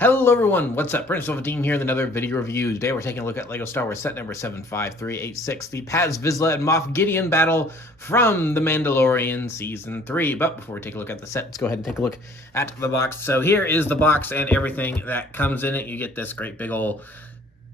Hello everyone, what's up? Prince Team here with another video review. Today we're taking a look at LEGO Star Wars set number 75386, the Paz Vizsla and Moff Gideon battle from The Mandalorian Season 3. But before we take a look at the set, let's go ahead and take a look at the box. So here is the box and everything that comes in it. You get this great big old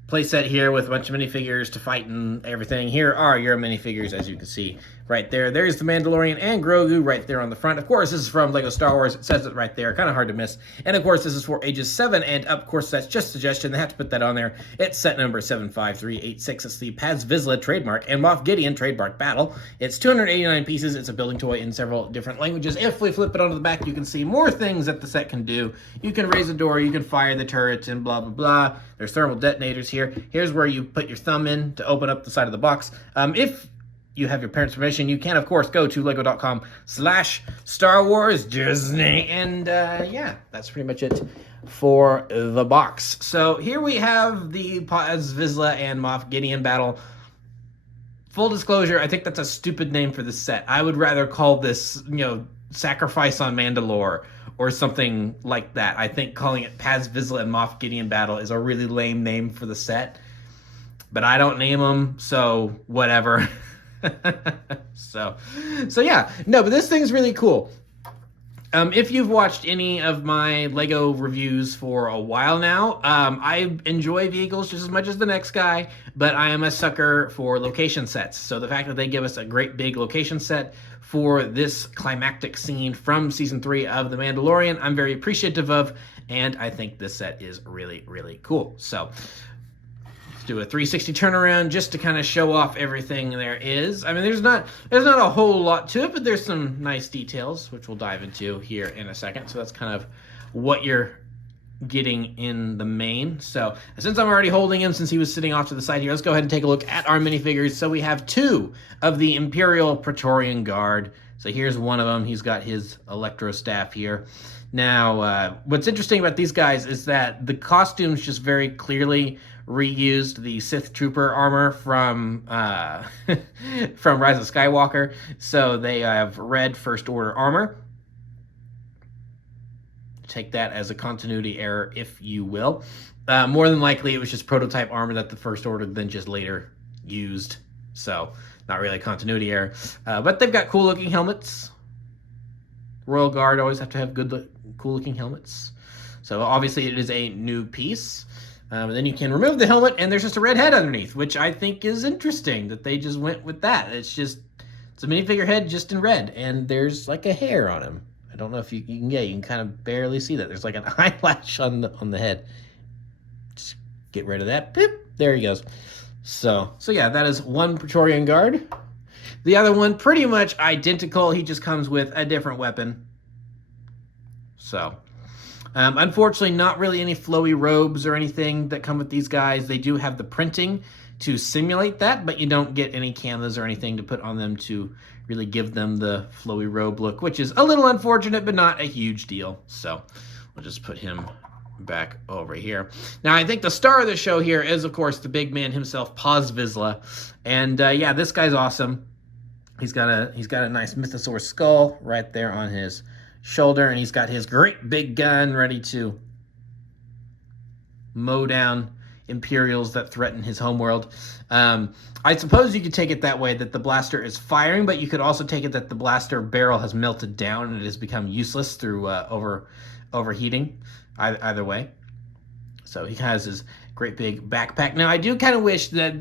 playset here with a bunch of minifigures to fight and everything. Here are your minifigures, as you can see right there. There's the Mandalorian and Grogu right there on the front. Of course, this is from LEGO Star Wars. It says it right there. Kind of hard to miss. And of course, this is for ages 7 and up. Of course, that's just a suggestion. They have to put that on there. It's set number 75386. It's the Paz Vizsla trademark and Moff Gideon trademark battle. It's 289 pieces. It's a building toy in several different languages. If we flip it onto the back, you can see more things that the set can do. You can raise the door. You can fire the turrets and blah, blah, blah. There's thermal detonators here. Here's where you put your thumb in to open up the side of the box. If you have your parents' permission, you can, of course, go to lego.com/Star Wars Disney. And yeah, that's pretty much it for the box. So here we have the Paz Vizsla and Moff Gideon battle. Full disclosure, I think that's a stupid name for the set. I would rather call this, Sacrifice on Mandalore or something like that. I think calling it Paz Vizsla and Moff Gideon battle is a really lame name for the set. But I don't name them, so whatever. so yeah, no, but this thing's really cool. If you've watched any of my LEGO reviews for a while now, I enjoy vehicles just as much as the next guy, but I am a sucker for location sets. So the fact that they give us a great big location set for this climactic scene from Season 3 of The Mandalorian, I'm very appreciative of, and I think this set is really, really cool. So do a 360 turnaround just to kind of show off everything there is. I mean, there's not a whole lot to it, but there's some nice details, which we'll dive into here in a second. So that's kind of what you're getting in the main. So since I'm already holding him, since he was sitting off to the side here, let's go ahead and take a look at our minifigures. So we have 2 of the Imperial Praetorian Guard. So here's one of them. He's got his electro staff here. Now, what's interesting about these guys is that the costumes just very clearly reused the Sith Trooper armor from from Rise of Skywalker. So they have red First Order armor. Take that as a continuity error, if you will. More than likely, it was just prototype armor that the First Order then just later used. So not really a continuity error. But they've got cool-looking helmets. Royal Guard always have to have cool-looking helmets. So obviously it is a new piece. Then you can remove the helmet, and there's just a red head underneath, which I think is interesting that they just went with that. It's a minifigure head just in red, and there's like a hair on him. I don't know if you can kind of barely see that. There's like an eyelash on the head. Just get rid of that. Boop, there he goes. So yeah, that is one Praetorian Guard. The other one, pretty much identical. He just comes with a different weapon. So, unfortunately, not really any flowy robes or anything that come with these guys. They do have the printing to simulate that, but you don't get any canvas or anything to put on them to really give them the flowy robe look, which is a little unfortunate, but not a huge deal. So, we'll just put him back over here. Now, I think the star of the show here is, of course, the big man himself, Paz Vizsla. And, yeah, this guy's awesome. He's got a nice mythosaur skull right there on his shoulder, and he's got his great big gun ready to mow down Imperials that threaten his homeworld. I suppose you could take it that way, that the blaster is firing, but you could also take it that the blaster barrel has melted down and it has become useless through overheating. Either way. So he has his great big backpack. Now, I do kind of wish that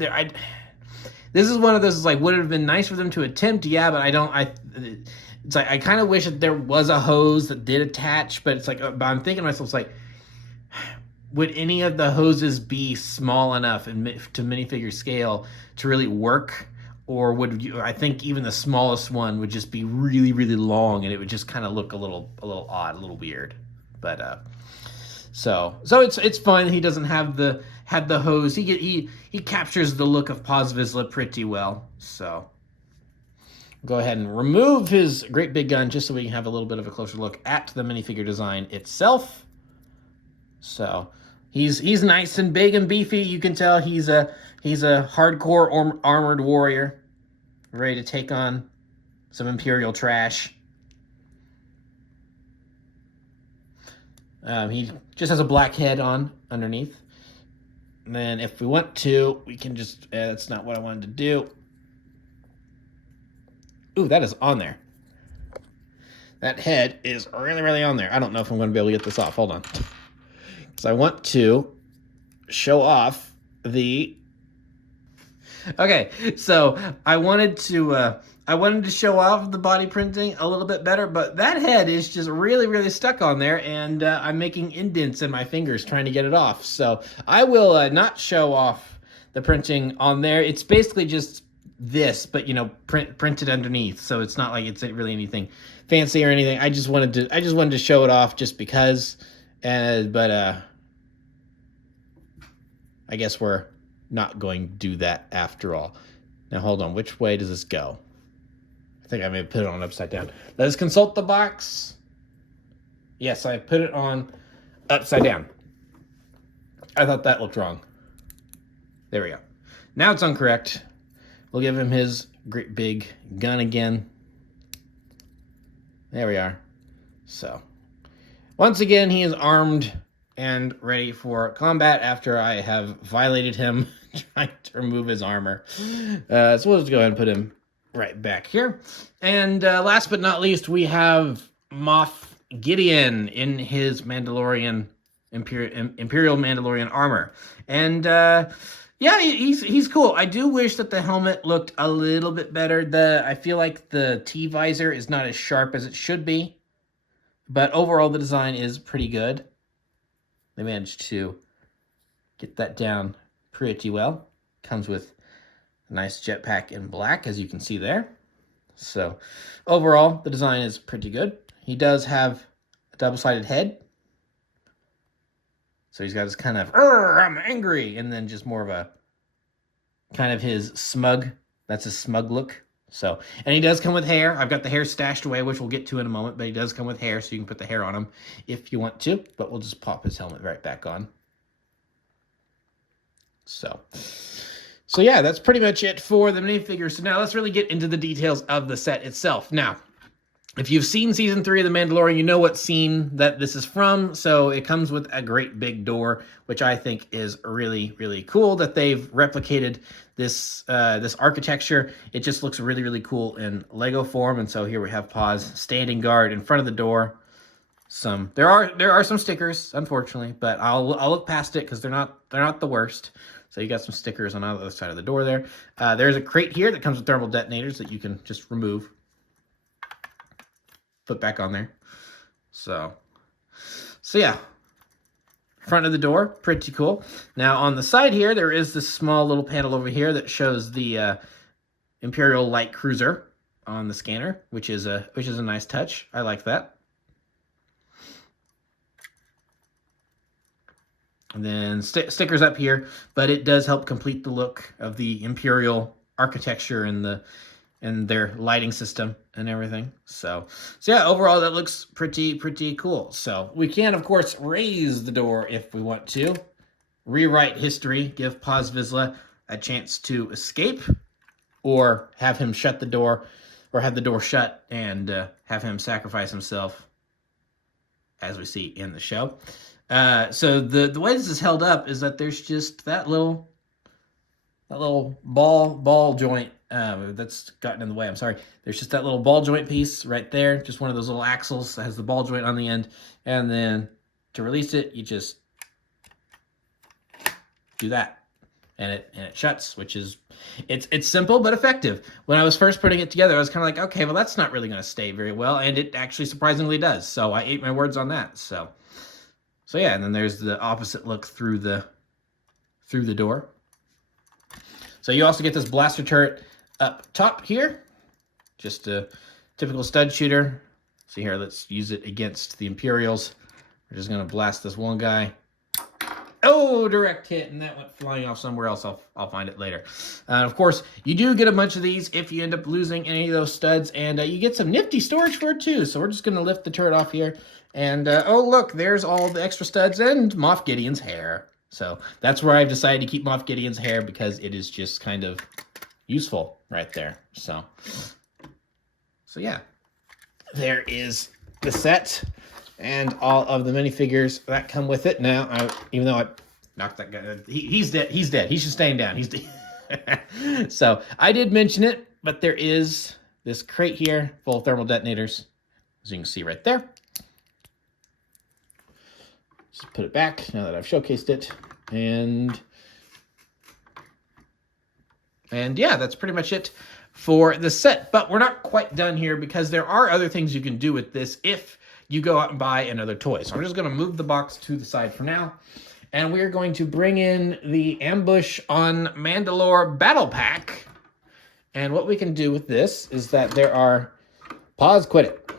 this is one of those, like, would it have been nice for them to attempt? Yeah, but it's like, I kind of wish that there was a hose that did attach, but it's like, but I'm thinking to myself, it's like, would any of the hoses be small enough to minifigure scale to really work? Or would you, I think even the smallest one would just be really, really long, and it would just kind of look a little odd, a little weird. But, so it's fun. He doesn't have the hose. He captures the look of Paz Vizsla pretty well. So go ahead and remove his great big gun just so we can have a little bit of a closer look at the minifigure design itself. So he's nice and big and beefy. You can tell he's a hardcore armored warrior, ready to take on some Imperial trash. He just has a black head on underneath. And then if we want to, we can just, that's not what I wanted to do. Ooh, that is on there. That head is really, really on there. I don't know if I'm going to be able to get this off. Hold on. Because I want to show off the... Okay, so I wanted to show off the body printing a little bit better, but that head is just really, really stuck on there, and I'm making indents in my fingers trying to get it off. So I will not show off the printing on there. It's basically just this, but you know, printed underneath. So it's not like it's really anything fancy or anything. I just wanted to show it off just because. But I guess we're not going to do that after all. Now hold on, which way does this go? I think I may have put it on upside down. Let us consult the box. Yes, I put it on upside down. I thought that looked wrong. There we go. Now it's incorrect. We'll give him his great big gun again. There we are. So, once again, he is armed and ready for combat after I have violated him trying to remove his armor. So we'll just go ahead and put him right back here. And last but not least, we have Moff Gideon in his Mandalorian Imperial Mandalorian armor. And yeah, he's cool. I do wish that the helmet looked a little bit better. I feel like the T-visor is not as sharp as it should be. But overall, the design is pretty good. They managed to get that down pretty well. Comes with a nice jetpack in black, as you can see there. So overall, the design is pretty good. He does have a double-sided head. So he's got this kind of, I'm angry, and then just more of a kind of his smug, that's his smug look. So, and he does come with hair. I've got the hair stashed away, which we'll get to in a moment, but he does come with hair, so you can put the hair on him if you want to, but we'll just pop his helmet right back on. So yeah, that's pretty much it for the minifigures. So now let's really get into the details of the set itself. Now, if you've seen Season 3 of The Mandalorian, you know what scene that this is from. So it comes with a great big door, which I think is really, really cool that they've replicated this this architecture. It just looks really, really cool in Lego form. And so here we have Paz standing guard in front of the door. There are some stickers, unfortunately, but I'll look past it because they're not the worst. So you got some stickers on the other side of the door there. There's a crate here that comes with thermal detonators that you can just remove. Put back on there. So yeah, front of the door, pretty cool. Now on the side here, there is this small little panel over here that shows the Imperial light cruiser on the scanner, which is a nice touch. I like that. And then stickers up here, but it does help complete the look of the Imperial architecture and their lighting system and everything. So yeah, overall that looks pretty cool. So we can of course raise the door if we want to, rewrite history, give Paz Vizsla a chance to escape, or have him shut the door, or have the door shut and have him sacrifice himself, as we see in the show. So the way this is held up is that there's just that little ball joint that's gotten in the way. I'm sorry. There's just that little ball joint piece right there. Just one of those little axles that has the ball joint on the end. And then to release it, you just do that. And it shuts, which is, it's simple but effective. When I was first putting it together, I was kind of like, okay, well, that's not really going to stay very well. And it actually surprisingly does. So I ate my words on that. So yeah, and then there's the opposite look through the door. So you also get this blaster turret up top here. Just a typical stud shooter. So here, let's use it against the Imperials. We're just going to blast this one guy. Oh, direct hit, and that went flying off somewhere else. I'll find it later. Of course, you do get a bunch of these if you end up losing any of those studs, and you get some nifty storage for it too. So we're just going to lift the turret off here. And, oh, look, there's all the extra studs and Moff Gideon's hair. So that's where I've decided to keep Moff Gideon's hair, because it is just kind of useful right there. So yeah, there is the set. and all of the minifigures that come with it. Now, even though I knocked that guy, he's dead. He's dead. He's just staying down. He's dead. So I did mention it, but there is this crate here full of thermal detonators, as you can see right there. Just put it back now that I've showcased it, and yeah, that's pretty much it for the set. But we're not quite done here, because there are other things you can do with this if you go out and buy another toy. So I'm just going to move the box to the side for now, and we're going to bring in the Ambush on Mandalore Battle Pack. And what we can do with this is that there are, pause, quit it.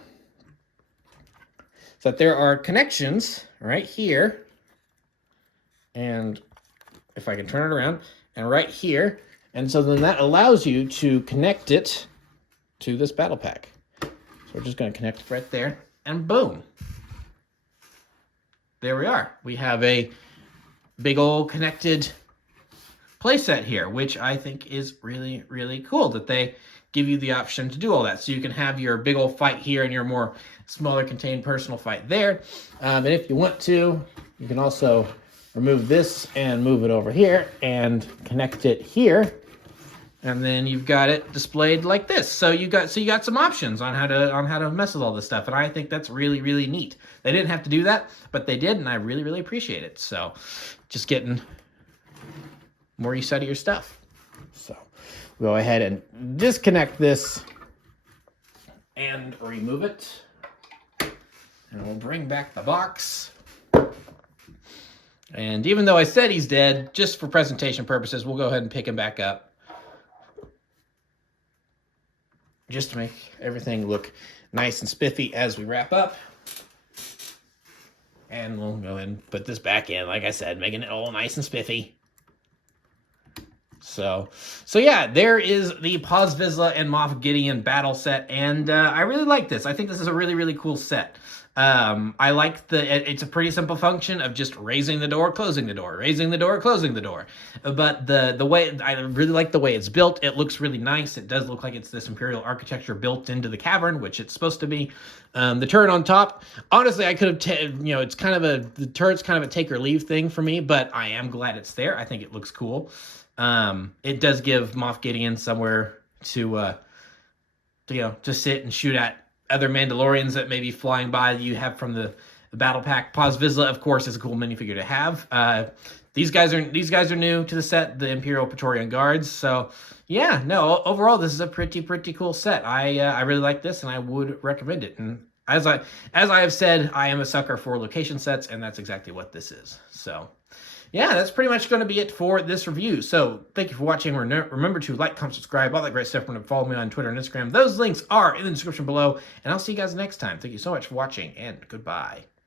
So that there are connections right here, and if I can turn it around, and right here, and so then that allows you to connect it to this battle pack. So we're just going to connect it right there, and boom. There we are. We have a big old connected playset here, which I think is really, really cool that they give you the option to do all that. So you can have your big old fight here and your more smaller contained personal fight there. And if you want to, you can also remove this and move it over here and connect it here. And then you've got it displayed like this. So you got some options on how to mess with all this stuff. And I think that's really, really neat. They didn't have to do that, but they did, and I really, really appreciate it. So just getting more use out of your stuff. So we'll go ahead and disconnect this and remove it. And we'll bring back the box. And even though I said he's dead, just for presentation purposes, we'll go ahead and pick him back up, just to make everything look nice and spiffy as we wrap up. And we'll go ahead and put this back in, like I said, making it all nice and spiffy. So yeah, there is the Paz Vizsla and Moff Gideon battle set, and I really like this. I think this is a really, really cool set. I like it's a pretty simple function of just raising the door, closing the door, raising the door, closing the door. But the way, I really like the way it's built. It looks really nice. It does look like it's this Imperial architecture built into the cavern, which it's supposed to be. The turret on top, honestly, I could have, it's kind of the turret's kind of a take or leave thing for me, but I am glad it's there. I think it looks cool. It does give Moff Gideon somewhere to sit and shoot at other Mandalorians that may be flying by that you have from the battle pack. Paz Vizsla, of course, is a cool minifigure to have. These guys are new to the set, the Imperial Praetorian Guards. So yeah, no, overall this is a pretty cool set. I really like this, and I would recommend it. And as I have said, I am a sucker for location sets, and that's exactly what this is. So yeah, that's pretty much going to be it for this review. So thank you for watching. Remember to like, comment, subscribe, all that great stuff. Remember to follow me on Twitter and Instagram. Those links are in the description below, and I'll see you guys next time. Thank you so much for watching, and goodbye.